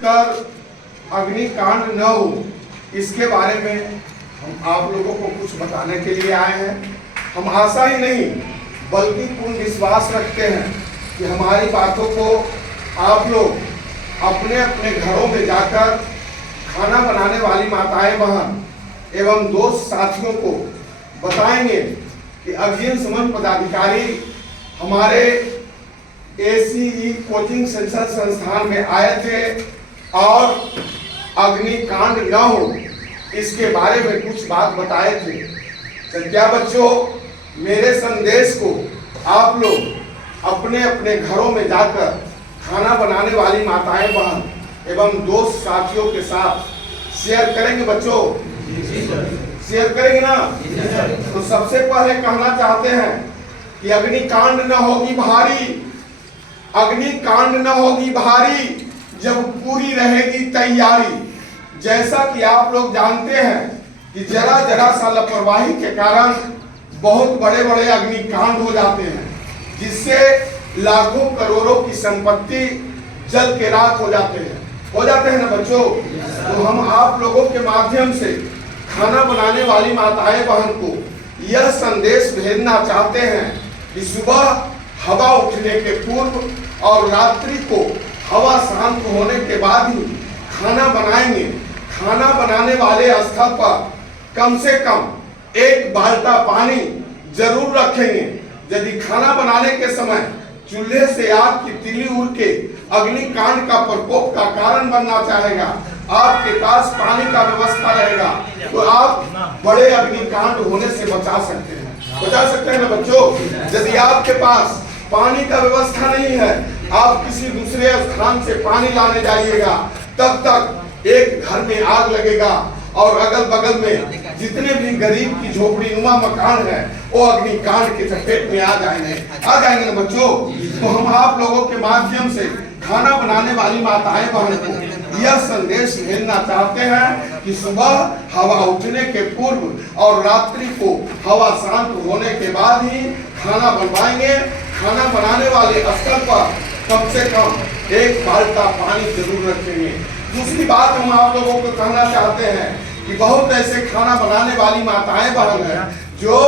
कर अग्निकांड न हो, इसके बारे में हम आप लोगों को कुछ बताने के लिए आए हैं। हम आशा ही नहीं बल्कि पूर्ण विश्वास रखते हैं कि हमारी बातों को आप लोग अपने अपने घरों में जाकर खाना बनाने वाली माताएं बहन एवं दोस्त साथियों को बताएंगे कि अभियान समन्वय पदाधिकारी हमारे ACE कोचिंग सेंटर संस्थान में आए थे और अग्निकांड न हो इसके बारे में कुछ बात बताए थे। तो क्या बच्चों, मेरे संदेश को आप लोग अपने अपने घरों में जाकर खाना बनाने वाली माताएं बहन एवं दोस्त साथियों के साथ शेयर करेंगे बच्चों? शेयर करेंगे ना? तो सबसे पहले कहना चाहते हैं कि अग्निकांड न होगी भारी, अग्निकांड न होगी भारी जब पूरी रहेगी तैयारी। जैसा कि आप लोग जानते हैं कि जरा जरा सा लापरवाही के कारण बहुत बड़े बड़े अग्निकांड हो जाते हैं, जिससे लाखों करोड़ों की संपत्ति जल के राख हो जाते हैं ना बच्चों। तो हम आप लोगों के माध्यम से खाना बनाने वाली माताएं बहन को यह संदेश भेजना चाहते हैं कि सुबह हवा उठने के पूर्व और रात्रि को हवा शांत होने के बाद ही खाना बनाएंगे। खाना बनाने वाले स्थल पर कम से कम एक बाल्टा पानी जरूर रखेंगे। यदि खाना बनाने के समय चूल्हे से आग की तिल्ली उड़ के अग्निकांड का प्रकोप का कारण बनना चाहेगा, आपके पास पानी का व्यवस्था रहेगा तो आप बड़े अग्निकांड होने से बचा सकते हैं ना बच्चों। यदि आपके पास पानी का व्यवस्था नहीं है, आप किसी दूसरे स्थान से पानी लाने जाइएगा, तब तक एक घर में आग लगेगा और अगल बगल में जितने भी गरीब की झोपड़ी नुमा मकान है वो अग्निकांड के चपेट में आ जाएंगे ना बच्चों। तो हम आप लोगों के माध्यम से खाना बनाने वाली माताएं बहन को यह संदेश भेजना चाहते हैं कि सुबह हवा उठने के पूर्व और रात्रि को हवा शांत होने के बाद ही खाना बनवाएंगे। खाना बनाने वाले स्थल पर कम से कम एक बाल्टा पानी जरूर रखेंगे। दूसरी बात हम आप लोगों को कहना चाहते हैं कि बहुत ऐसे खाना बनाने वाली माताएं बहन हैं जो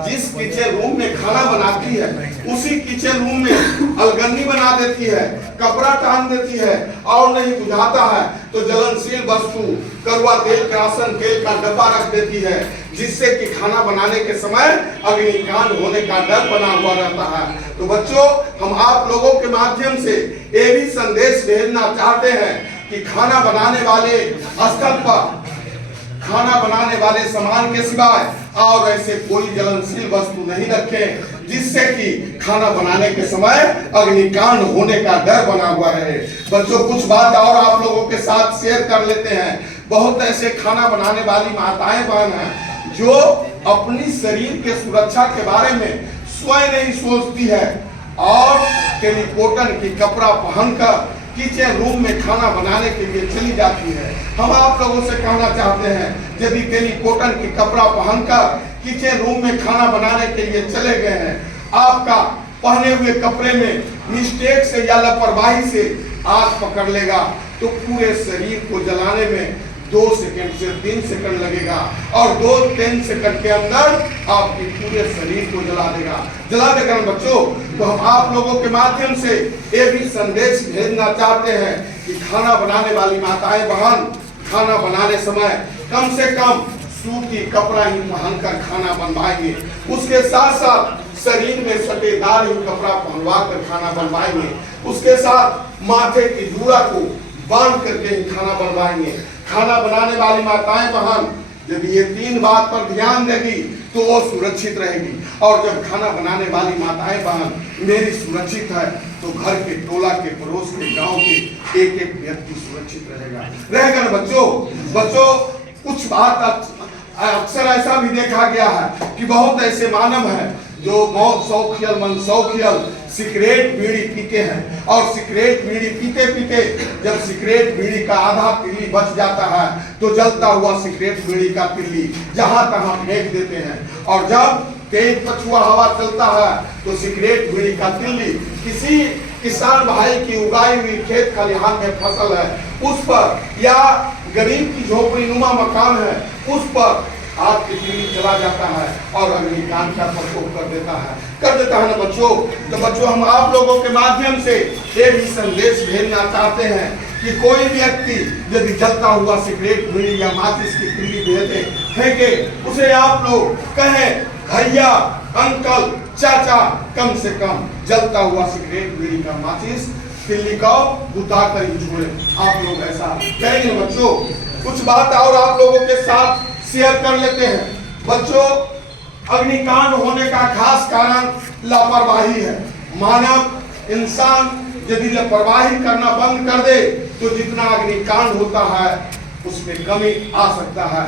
जिस किचन रूम में खाना बनाती है उसी किचन रूम में अलगन्नी बना देती है, कपड़ा टांग देती है और नहीं बुझाता है तो जलनशील वस्तु कड़वा तेल, किरासन तेल का डब्बा रख देती है, जिससे कि खाना बनाने के समय अग्निकांड होने का डर बना हुआ रहता है। तो बच्चों, हम आप लोगों के माध्यम से ये भी संदेश भेजना चाहते हैं कि खाना बनाने वाले स्थल पर खाना बनाने वाले सामान के सिवाय और ऐसे कोई जलनशील वस्तु नहीं रखें जिससे कि खाना बनाने के समय अग्निकांड होने का डर बना हुआ रहे। बच्चों, कुछ बात और आप लोगों के साथ शेयर कर लेते हैं। बहुत ऐसे खाना बनाने वाली माताएं बहन हैं जो अपनी शरीर के सुरक्षा के बारे में स्वयं नहीं सोचती है और टेलीकॉटन की कपड़ा पहनकर किचन रूम में खाना बनाने के लिए चली जाती है। हम आप लोगों से कहना चाहते हैं, यदि टेलीकॉटन की कपड़ा पहनकर किचन रूम में खाना बनाने के लिए चले गए हैं, आपका पहने हुए कपड़े में मिस्टेक से या लापरवाही से आग पकड़ लेगा तो पूरे शरीर को जलाने में 2 सेकंड से 3 सेकंड लगेगा और 2-3 सेकंड के अंदर आपके पूरे शरीर को जला देगा ना बच्चों। तो हम आप लोगों के माध्यम से ये भी संदेश भेजना चाहते हैं कि खाना बनाने वाली माताएं बहन खाना बनाने समय कम से कम सूती कपड़ा ही पहनकर खाना बनवाएंगे। उसके साथ साथ शरीर में सटेदार ही कपड़ा पहनवा कर खाना बनवाएंगे। उसके साथ माथे की जूड़ा को बांध करके ही खाना बनवाएंगे। खाना बनाने वाली माताएं बहन जब ये 3 बात पर ध्यान देगी तो वो सुरक्षित रहेगी। और जब खाना बनाने वाली माताएं बहन मेरी सुरक्षित है तो घर के, टोला के, पड़ोस के, गांव के एक व्यक्ति सुरक्षित रहेगा ना बच्चों। कुछ बात अक्सर ऐसा भी देखा गया है कि बहुत ऐसे मानव हैं जो बहुत शौकियल मन शौकियल सिगरेट बीड़ी पीते हैं और सिगरेट बीड़ी पीते पीते जब सिगरेट बीड़ी का आधा तिल्ली बच जाता है तो जलता हुआ सिगरेट बीड़ी का तिल्ली जहां तहां फेंक देते हैं। और जब तेज पछुआ हवा चलता है तो सिगरेट बीड़ी का तिल्ली किसी किसान भाई की उगाई हुई खेत खलिहान में फसल है उस पर, या गरीब की झोपड़ी नुमा मकान है उस पर आग की तीली चला जाता है और अग्निकांड का प्रकोप कर देता है ना बच्चों। तो बच्चों, हम आप लोगों के माध्यम से ये भी संदेश भेजना चाहते हैं कि कोई व्यक्ति यदि जलता हुआ सिगरेट, बीड़ी या माचिस की तीली भेजे फेंके, उसे आप लोग कहें भैया, अंकल, चाचा, कम से कम जलता हुआ सिगरेट, बीड़ी का माचिस तिल्ली को बुता कर ही छोड़े। आप लोग ऐसा करेंगे बच्चों। कुछ बात और आप लोगों के साथ शेयर कर लेते हैं बच्चों। अग्निकांड होने का खास कारण लापरवाही है। मानव इंसान यदि लापरवाही करना बंद कर दे तो जितना अग्निकांड होता है उसमें कमी आ सकता है।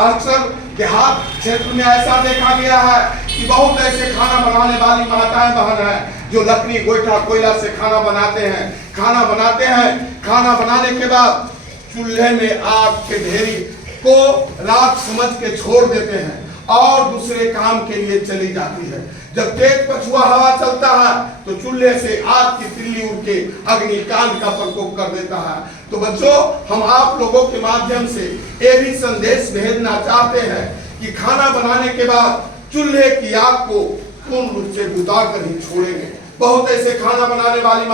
अक्सर देहात क्षेत्र में ऐसा देखा गया है कि बहुत ऐसे खाना बनाने वाली माताएं बहन हैं जो लकड़ी, गोईठा, कोयला से खाना बनाते हैं। खाना बनाने के बाद चूल्हे में आग के ढेरी को राख समझ के छोड़ देते हैं और दूसरे काम के लिए चली जाती है। जब तेज पछुआ हवा चलता है तो चूल्हे से आग की तिल्ली उड़ के अग्निकांड का प्रकोप कर देता है। तो बच्चों, हम आप लोगों के माध्यम से ये भी संदेश भेजना चाहते हैं कि खाना बनाने के बाद चूल्हे की आग को पूर्ण रूप से बुता कर ही छोड़ेंगे। बहुत ऐसे खाना बनाने वाली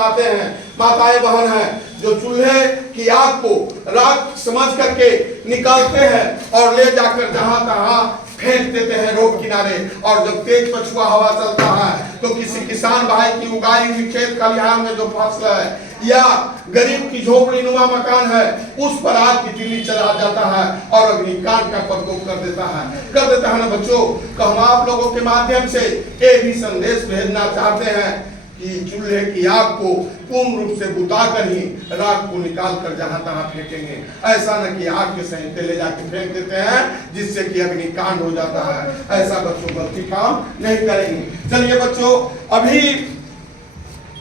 माताएं बहन हैं जो चूल्हे की आग को राख समझ करके निकालते हैं और ले जाकर जहां तहां फेंक देते हैं रोड किनारे। और जब तेज पछुआ हवा चलता है तो किसी किसान भाई की उगाई हुई खेत खलिहान में जो फसल है या गरीब की झोपड़ी नुमा मकान है उस पर आग की तीली चला जाता है और अग्निकांड का प्रकोप कर देता है ना बच्चों। तो हम आप लोगों के माध्यम से ये भी संदेश भेजना चाहते हैं कि चूल्हे की आग को पूर्ण रूप से बुताकर ही राख को निकाल कर जहां तहां फेंकेंगे। ऐसा न कि आग के सहित ले जाके फेंक देते हैं जिससे कि अग्निकांड हो जाता है। ऐसा बच्चों गलती काम नहीं करेंगे। चलिए बच्चों, अभी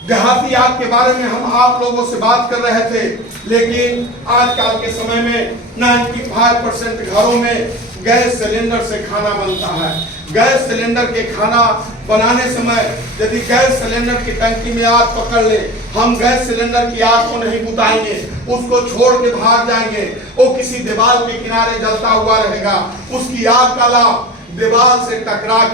देहाती आग के बारे में हम आप लोगों से बात कर रहे थे, लेकिन आजकल के समय में 95% घरों में गैस सिलेंडर से खाना बनता है। गैस सिलेंडर के खाना बनाने समय यदि गैस सिलेंडर की टंकी में आग पकड़ ले, हम गैस सिलेंडर की आग को नहीं बुताएंगे, उसको छोड़ के भाग जाएंगे। वो किसी दीवार के किनारे जलता हुआ रहेगा, उसकी आग का लाभ दीवार से टकरा के